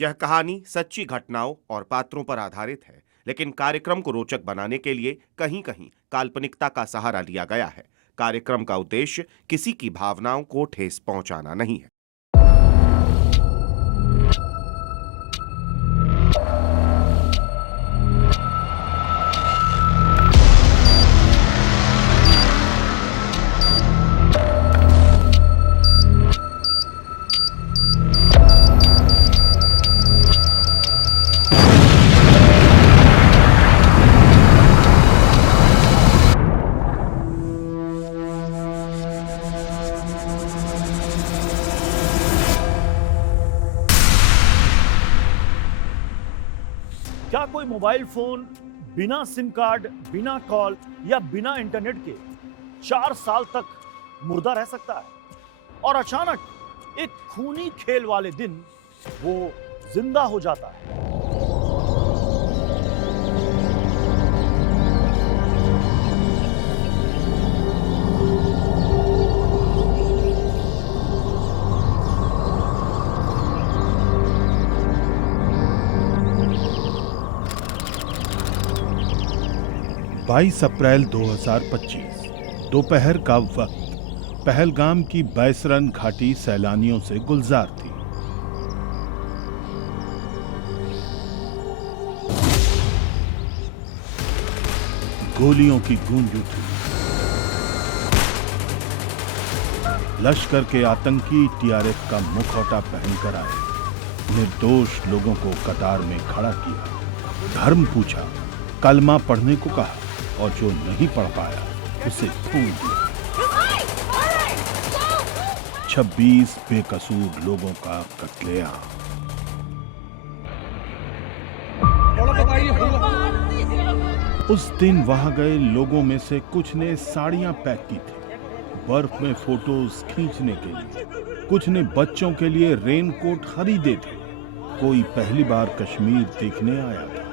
यह कहानी सच्ची घटनाओं और पात्रों पर आधारित है, लेकिन कार्यक्रम को रोचक बनाने के लिए कहीं कहीं काल्पनिकता का सहारा लिया गया है। कार्यक्रम का उद्देश्य किसी की भावनाओं को ठेस पहुंचाना नहीं है। क्या कोई मोबाइल फोन बिना सिम कार्ड, बिना कॉल या बिना इंटरनेट के 4 साल तक मुर्दा रह सकता है? और अचानक एक खूनी खेल वाले दिन वो जिंदा हो जाता है। 22 अप्रैल 2025 दोपहर का वक्त पहलगाम की बैसरन घाटी सैलानियों से गुलजार थी। गोलियों की गूंज उठी। लश्कर के आतंकी टीआरएफ का मुखौटा पहनकर आए, निर्दोष लोगों को कतार में खड़ा किया, धर्म पूछा, कलमा पढ़ने को कहा और जो नहीं पढ़ पाया उसे फूंक दिया। 26 बेकसूर लोगों का कत्लेआम। उस दिन वहां गए लोगों में से कुछ ने साड़ियां पैक की थी बर्फ में फोटोज खींचने के लिए, कुछ ने बच्चों के लिए रेनकोट खरीदे थे, कोई पहली बार कश्मीर देखने आया था।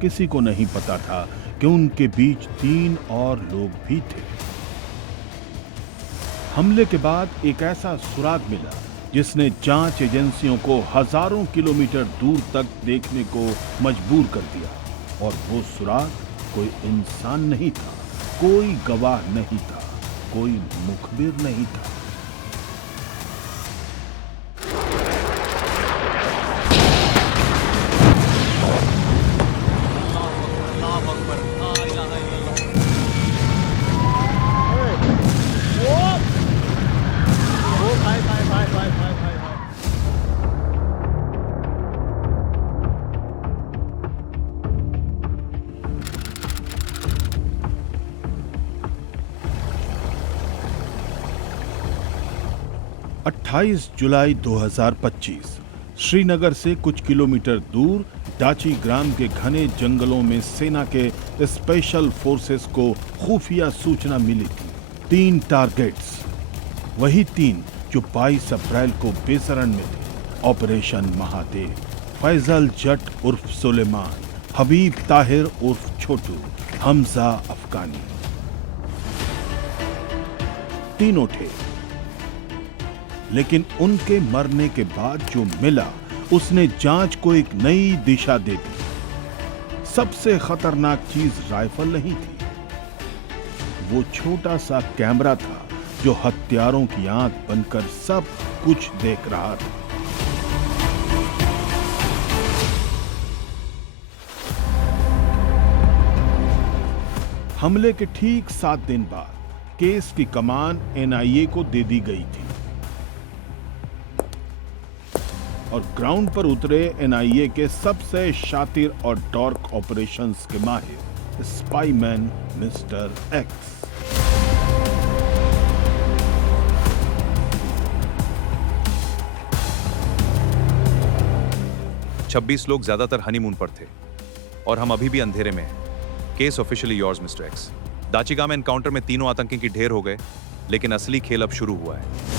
किसी को नहीं पता था कि उनके बीच 3 और लोग भी थे। हमले के बाद एक ऐसा सुराग मिला जिसने जांच एजेंसियों को हजारों किलोमीटर दूर तक देखने को मजबूर कर दिया, और वो सुराग कोई इंसान नहीं था, कोई गवाह नहीं था, कोई मुखबिर नहीं था। जुलाई 2025 श्रीनगर से कुछ किलोमीटर दूर डाची ग्राम के घने जंगलों में सेना के स्पेशल फोर्सेस को खुफिया सूचना मिली थी। 3 टारगेट्स, वही 3 जो 22 अप्रैल को बेसरन में थे। ऑपरेशन महादेव। फैजल जट उर्फ सुलेमान, हबीब ताहिर उर्फ छोटू, हमजा अफगानी। तीनों थे, लेकिन उनके मरने के बाद जो मिला उसने जांच को एक नई दिशा दे दी। सबसे खतरनाक चीज राइफल नहीं थी, वो छोटा सा कैमरा था जो हत्यारों की आंख बनकर सब कुछ देख रहा था। हमले के ठीक 7 दिन बाद केस की कमान एनआईए को दे दी गई थी और ग्राउंड पर उतरे एनआईए के सबसे शातिर और डॉर्क ऑपरेशंस के माहिर स्पाईमैन मिस्टर एक्स। छब्बीस लोग ज्यादातर हनीमून पर थे और हम अभी भी अंधेरे में हैं। Case officially yours mister X. Dachigam encounter में तीनों आतंकी की ढेर हो गए, लेकिन असली खेल अब शुरू हुआ है।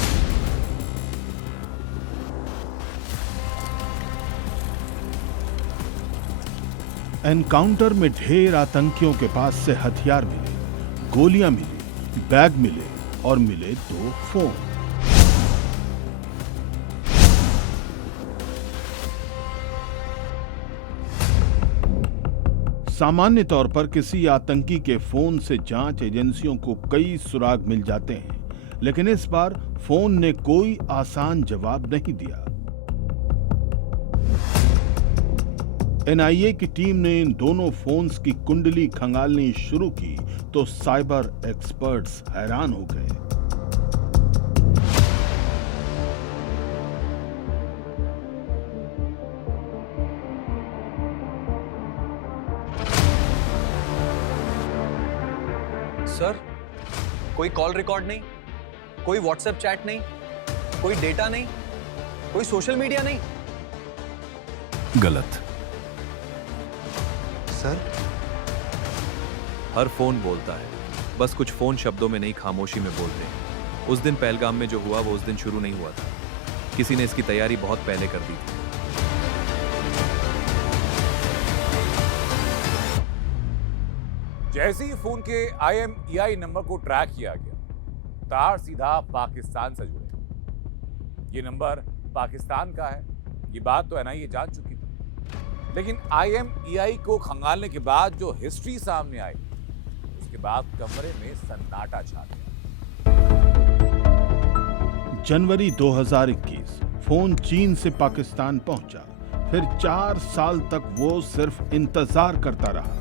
एनकाउंटर में ढेर आतंकियों के पास से हथियार मिले, गोलियां मिली, बैग मिले और मिले 2 फोन। सामान्य तौर पर किसी आतंकी के फोन से जांच एजेंसियों को कई सुराग मिल जाते हैं, लेकिन इस बार फोन ने कोई आसान जवाब नहीं दिया। एनआईए की टीम ने इन दोनों फोन्स की कुंडली खंगालनी शुरू की तो साइबर एक्सपर्ट्स हैरान हो गए। सर, कोई कॉल रिकॉर्ड नहीं, कोई व्हाट्सएप चैट नहीं, कोई डेटा नहीं, कोई सोशल मीडिया नहीं। गलत। सर, हर फोन बोलता है, बस कुछ फोन शब्दों में नहीं, खामोशी में बोलते हैं। उस दिन पहलगाम में जो हुआ वो उस दिन शुरू नहीं हुआ था। किसी ने इसकी तैयारी बहुत पहले कर दी थी। जैसे ही फोन के IMEI नंबर को ट्रैक किया गया, तार सीधा पाकिस्तान से जुड़े। ये नंबर पाकिस्तान का है, ये बात तो एनआईए जान चुकी थी। लेकिन IMEI को खंगालने के बाद जो हिस्ट्री सामने आई, उसके बाद कमरे में सन्नाटा छा गया। जनवरी 2021 फोन चीन से पाकिस्तान पहुंचा। फिर 4 साल तक वो सिर्फ इंतजार करता रहा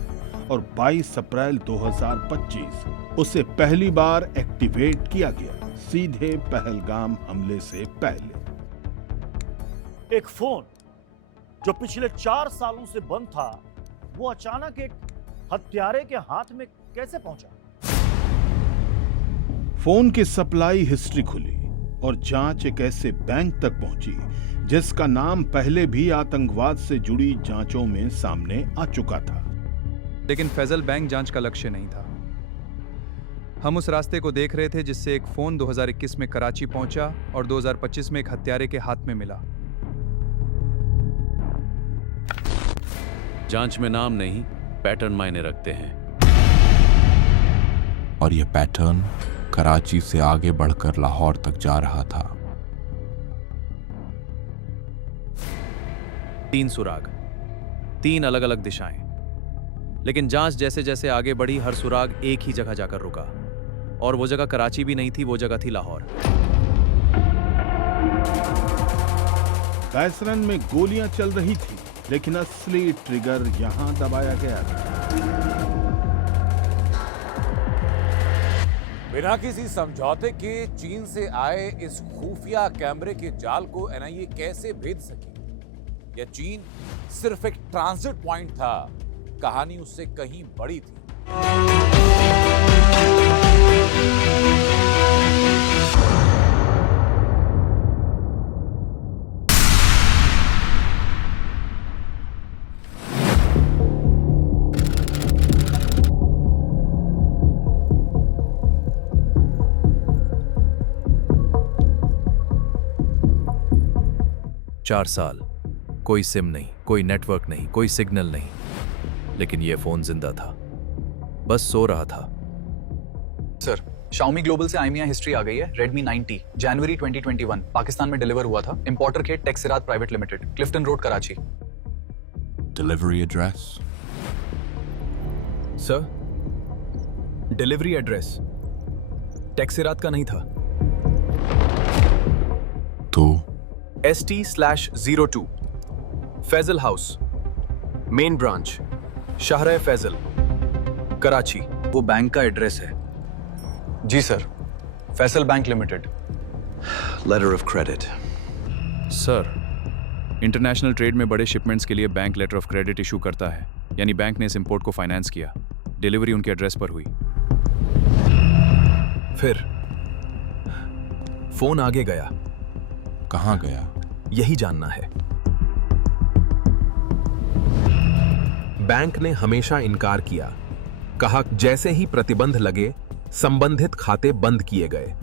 और 22 अप्रैल 2025 उसे पहली बार एक्टिवेट किया गया, सीधे पहलगाम हमले से पहले। एक फोन जो पिछले 4 सालों से बंद था, वो अचानक एक हत्यारे के हाथ में कैसे पहुंचा? फोन की सप्लाई हिस्ट्री खुली और जांच एक ऐसे बैंक तक पहुंची जिसका नाम पहले भी आतंकवाद से जुड़ी जांचों में सामने आ चुका था। लेकिन फैजल बैंक जांच का लक्ष्य नहीं था। हम उस रास्ते को देख रहे थे जिससे एक फोन 2021 में कराची पहुंचा और 2025 में एक हत्यारे के हाथ में मिला। जांच में नाम नहीं, पैटर्न मायने रखते हैं। और यह पैटर्न कराची से आगे बढ़कर लाहौर तक जा रहा था। 3 सुराग, 3 अलग अलग दिशाएं। लेकिन जांच जैसे जैसे आगे बढ़ी, हर सुराग एक ही जगह जाकर रुका। और वो जगह कराची भी नहीं थी, वो जगह थी लाहौर। बैसरन में गोलियां चल रही थी, लेकिन असली ट्रिगर यहां दबाया गया था। बिना किसी समझौते के चीन से आए इस खुफिया कैमरे के जाल को एनआईए कैसे भेद सकी? या चीन सिर्फ एक ट्रांजिट पॉइंट था? कहानी उससे कहीं बड़ी थी। चार साल, कोई सिम नहीं, कोई नेटवर्क नहीं, कोई सिग्नल नहीं, लेकिन यह फोन जिंदा था, बस सो रहा था। सर, Xiaomi ग्लोबल से IMEI हिस्ट्री आ गई है। Redmi 90 जनवरी 2021 पाकिस्तान में डिलीवर हुआ था। इंपोर्टर के Texirat private limited, Clifton road, Karachi. Delivery address? Sir, delivery address Texirat का नहीं था। तो ST/02 Faisal house, main branch, Shahrah Faisal, Karachi. वो बैंक का एड्रेस है। जी sir, Faisal bank limited. Letter of credit? Sir, international trade में बड़े शिपमेंट्स के लिए bank letter of credit issue करता है, यानी बैंक ने इस इंपोर्ट को फाइनेंस किया। डिलीवरी उनके एड्रेस पर हुई। फिर फोन आगे गया। कहां गया? यही जानना है। बैंक ने हमेशा इनकार किया, कहा जैसे ही प्रतिबंध लगे संबंधित खाते बंद किए गए।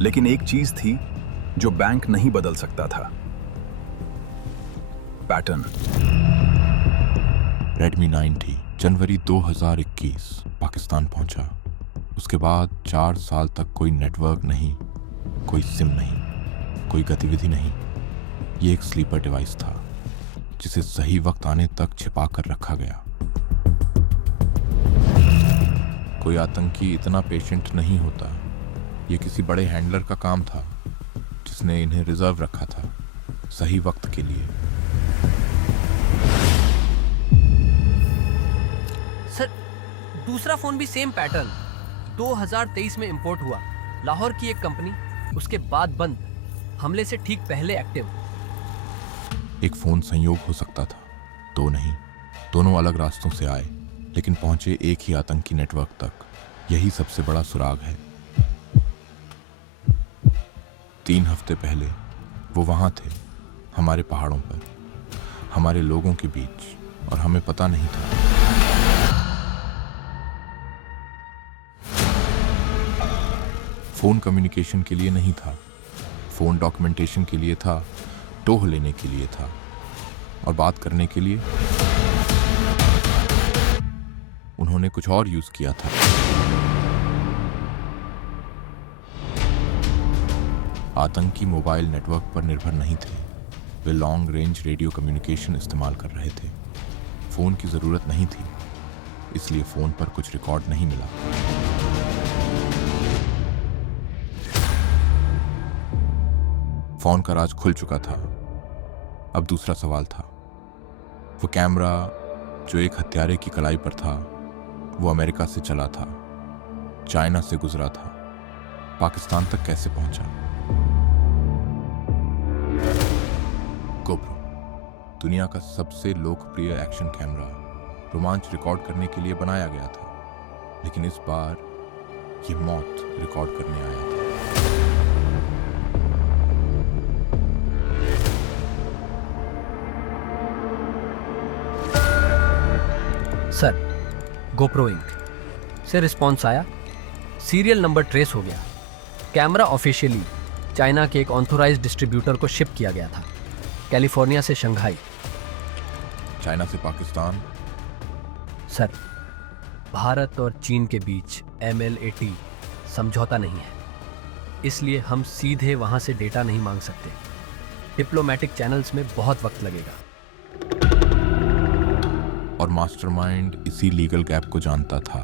लेकिन एक चीज थी जो बैंक नहीं बदल सकता था, पैटर्न। Redmi 90 जनवरी 2021 पाकिस्तान पहुंचा। उसके बाद 4 साल तक कोई नेटवर्क नहीं, कोई सिम नहीं, कोई गतिविधि नहीं। ये एक स्लीपर डिवाइस था जिसे सही वक्त आने तक छिपा कर रखा गया। कोई आतंकी इतना पेशेंट नहीं होता। ये किसी बड़े हैंडलर का काम था जिसने इन्हें रिजर्व रखा था सही वक्त के लिए। सर, दूसरा फोन भी सेम पैटर्न 2023 में इंपोर्ट हुआ। लाहौर की एक कंपनी, उसके बाद बंद, हमले से ठीक पहले एक्टिव। एक फोन संयोग हो सकता था, दो नहीं। दोनों अलग रास्तों से आए लेकिन पहुंचे एक ही आतंकी नेटवर्क तक। यही सबसे बड़ा सुराग है। 3 हफ्ते पहले वो वहां थे, हमारे पहाड़ों पर, हमारे लोगों के बीच, और हमें पता नहीं था। फोन कम्युनिकेशन के लिए नहीं था, फोन डॉक्यूमेंटेशन के लिए था, टोह लेने के लिए था, और बात करने के लिए उन्होंने कुछ और यूज किया था। आतंकी मोबाइल नेटवर्क पर निर्भर नहीं थे। वे लॉन्ग रेंज रेडियो कम्युनिकेशन इस्तेमाल कर रहे थे। फोन की जरूरत नहीं थी, इसलिए फोन पर कुछ रिकॉर्ड नहीं मिला। फोन का राज खुल चुका था। अब दूसरा सवाल था, वो कैमरा जो एक हत्यारे की कलाई पर था, वो अमेरिका से चला था, चाइना से गुजरा था, पाकिस्तान तक कैसे पहुंचा? गोप्रो, दुनिया का सबसे लोकप्रिय एक्शन कैमरा, रोमांच रिकॉर्ड करने के लिए बनाया गया था, लेकिन इस बार ये मौत रिकॉर्ड करने आया था। सर, गोप्रो इंक से रिस्पॉन्स आया, सीरियल नंबर ट्रेस हो गया। कैमरा ऑफिशियली चाइना के एक ऑथोराइज्ड डिस्ट्रीब्यूटर को शिप किया गया था, कैलिफोर्निया से शंघाई। चाइना से पाकिस्तान? सर, भारत और चीन के बीच MLAT समझौता नहीं है, इसलिए हम सीधे वहां से डेटा नहीं मांग सकते। डिप्लोमेटिक चैनल्स में बहुत वक्त लगेगा। और मास्टरमाइंड इसी लीगल गैप को जानता था,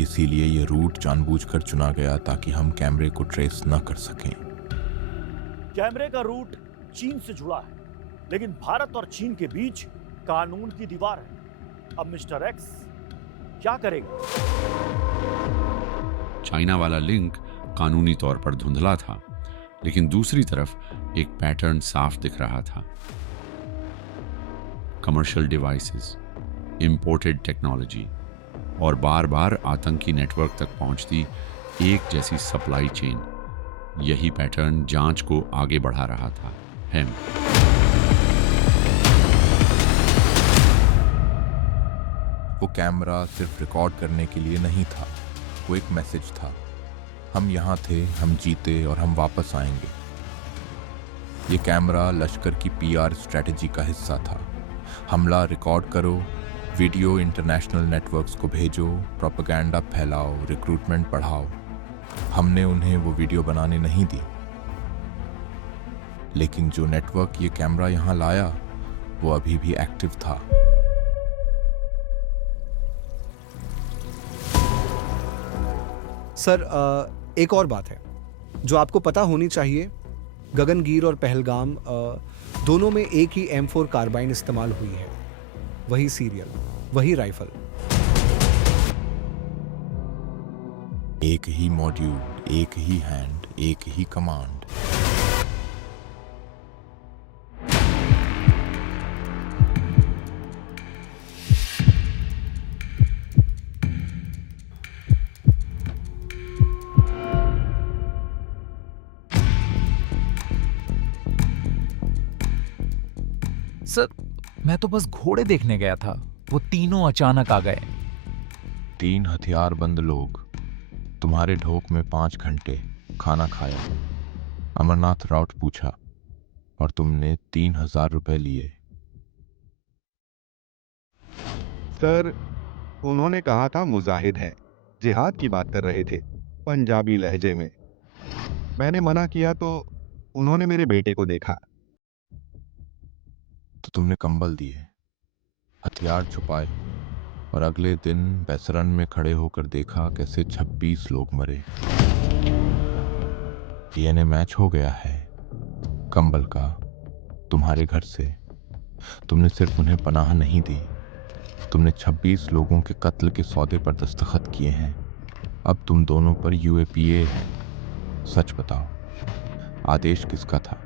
इसीलिए ये रूट जानबूझकर चुना गया ताकि हम कैमरे को ट्रेस न कर सकें। कैमरे का रूट चीन से जुड़ा है, लेकिन भारत और चीन के बीच कानून की दीवार है। अब मिस्टर एक्स क्या करेगा? चाइना वाला लिंक कानूनी तौर पर धुंधला था, लेकिन दूसरी तरफ एक पैटर्न साफ दिख रहा था। कमर्शियल डिवाइसेस, इंपोर्टेड टेक्नोलॉजी और बार बार आतंकी नेटवर्क तक पहुंचती एक जैसी सप्लाई चेन, यही पैटर्न जांच को आगे बढ़ा रहा था। हेम वो कैमरा सिर्फ रिकॉर्ड करने के लिए नहीं था, वो एक मैसेज था। हम यहाँ थे, हम जीते और हम वापस आएंगे। ये कैमरा लश्कर की PR स्ट्रेटजी का हिस्सा था। हमला रिकॉर्ड करो, वीडियो इंटरनेशनल नेटवर्क्स को भेजो, प्रोपेगेंडा फैलाओ, रिक्रूटमेंट बढ़ाओ। हमने उन्हें वो वीडियो बनाने नहीं दी, लेकिन जो नेटवर्क ये कैमरा यहां लाया वो अभी भी एक्टिव था। सर, एक और बात है जो आपको पता होनी चाहिए। गगनगीर और पहलगाम दोनों में एक ही M4 कार्बाइन इस्तेमाल हुई है। वही सीरियल, वही राइफल, एक ही मॉड्यूल, एक ही हैंड, एक ही कमांड। सर, मैं तो बस घोड़े देखने गया था, वो तीनों अचानक आ गए। 3 हथियारबंद लोग, तुम्हारे ढोक में 5 घंटे, खाना खाया, अमरनाथ राउट पूछा, और तुमने 3000 रुपए लिए। सर, उन्होंने कहा था मुजाहिद है, जिहाद की बात कर रहे थे। पंजाबी लहजे में। मैंने मना किया तो उन्होंने मेरे बेटे को देखा। तो तुमने कंबल दिए, हथियार छुपाए और अगले दिन बैसरन में खड़े होकर देखा कैसे 26 लोग मरे। डीएनए मैच हो गया है कंबल का तुम्हारे घर से। तुमने सिर्फ उन्हें पनाह नहीं दी, तुमने 26 लोगों के कत्ल के सौदे पर दस्तखत किए हैं। अब तुम दोनों पर यूएपीए है। सच बताओ, आदेश किसका था?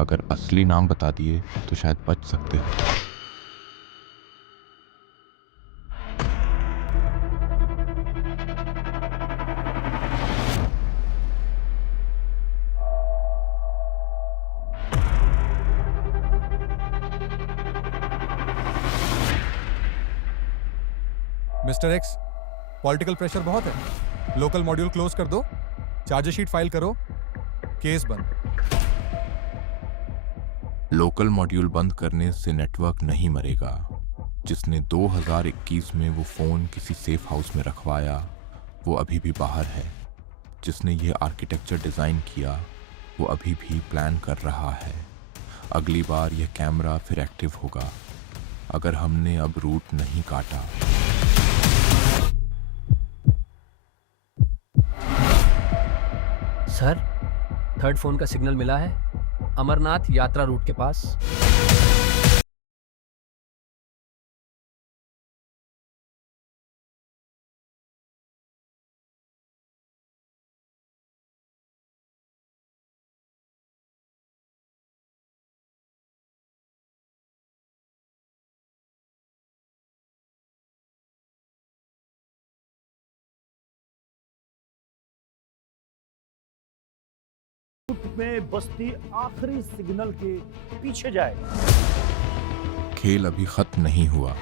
अगर असली नाम बता दिए तो शायद बच सकते हो। मिस्टर एक्स, पॉलिटिकल प्रेशर बहुत है। लोकल मॉड्यूल क्लोज कर दो, चार्जशीट फाइल करो, केस बंद। लोकल मॉड्यूल बंद करने से नेटवर्क नहीं मरेगा। जिसने 2021 में वो फोन किसी सेफ हाउस में रखवाया वो अभी भी बाहर है। जिसने ये आर्किटेक्चर डिजाइन किया वो अभी भी प्लान कर रहा है। अगली बार यह कैमरा फिर एक्टिव होगा अगर हमने अब रूट नहीं काटा। सर, थर्ड फोन का सिग्नल मिला है अमरनाथ यात्रा रूट के पास। में बस्ती आखिरी सिग्नल के पीछे जाएगा। खेल अभी खत्म नहीं हुआ।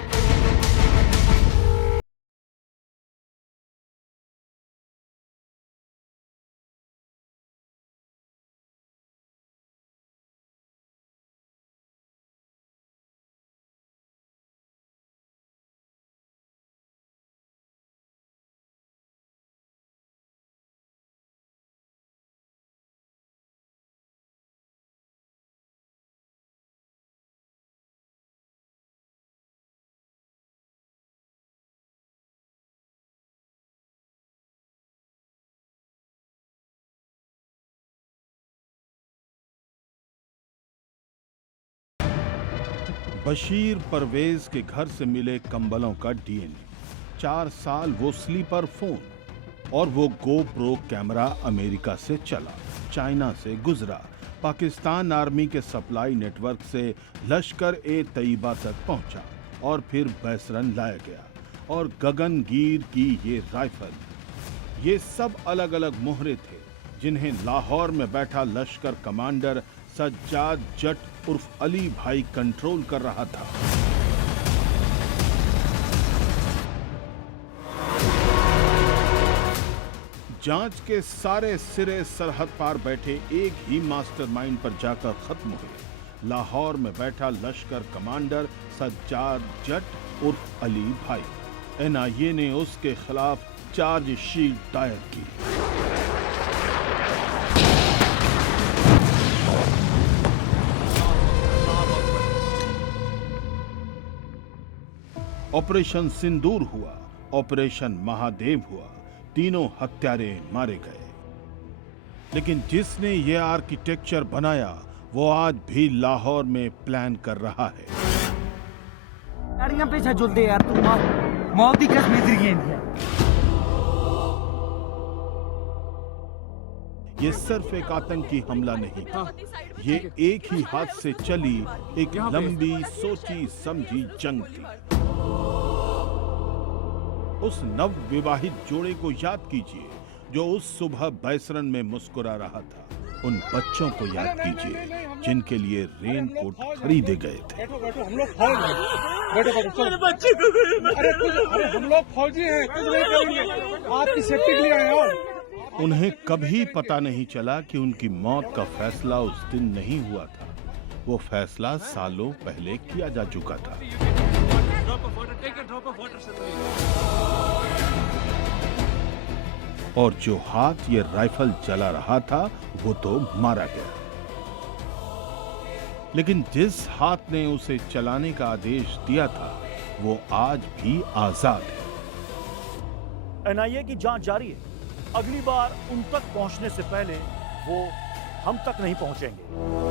बशीर परवेज के घर से मिले कंबलों का डीएनए, 4 साल वो स्लीपर फोन और वो गोप्रो कैमरा अमेरिका से चला, चाइना से गुजरा, पाकिस्तान आर्मी के सप्लाई नेटवर्क से लश्कर ए तैयबा तक पहुंचा और फिर बैसरन लाया गया। और गगनगीर की ये राइफल, ये सब अलग अलग मोहरे थे जिन्हें लाहौर में बैठा लश्कर कमांडर सज्जाद जट उर्फ अली भाई कंट्रोल कर रहा था। जांच के सारे सिरे सरहद पार बैठे एक ही मास्टरमाइंड पर जाकर खत्म हुए। लाहौर में बैठा लश्कर कमांडर सज्जाद जट उर्फ अली भाई। एनआईए ने उसके खिलाफ चार्जशीट दायर की। ऑपरेशन सिंदूर हुआ, ऑपरेशन महादेव हुआ, तीनों हत्यारे मारे गए। लेकिन जिसने यह आर्किटेक्चर बनाया वो आज भी लाहौर में प्लान कर रहा है। गाड़ियां पीछे जुलते यार, तू मौत की कसम दी है। ये सिर्फ एक आतंकी हमला नहीं था, ये एक ही हाथ से चली एक लंबी सोची समझी जंग थी। उस नव विवाहित जोड़े को याद कीजिए जो उस सुबह बैसरन में मुस्कुरा रहा था। उन बच्चों को याद कीजिए जिनके लिए रेनकोट खरीदे गए थे। हम लोग फौज हैं, बच्चे को अरे हम लोग फौजी हैं, कुछ नहीं करेंगे, आपकी सेफ्टी के लिए आए हैं। उन्हें कभी पता नहीं चला कि उनकी मौत का फैसला उस दिन नहीं हुआ था, वो फैसला सालों पहले किया जा चुका था। और जो हाथ ये राइफल चला रहा था वो तो मारा गया। लेकिन जिस हाथ ने उसे चलाने का आदेश दिया था वो आज भी आजाद है। एनआईए की जांच जारी है। अगली बार उन तक पहुंचने से पहले वो हम तक नहीं पहुंचेंगे।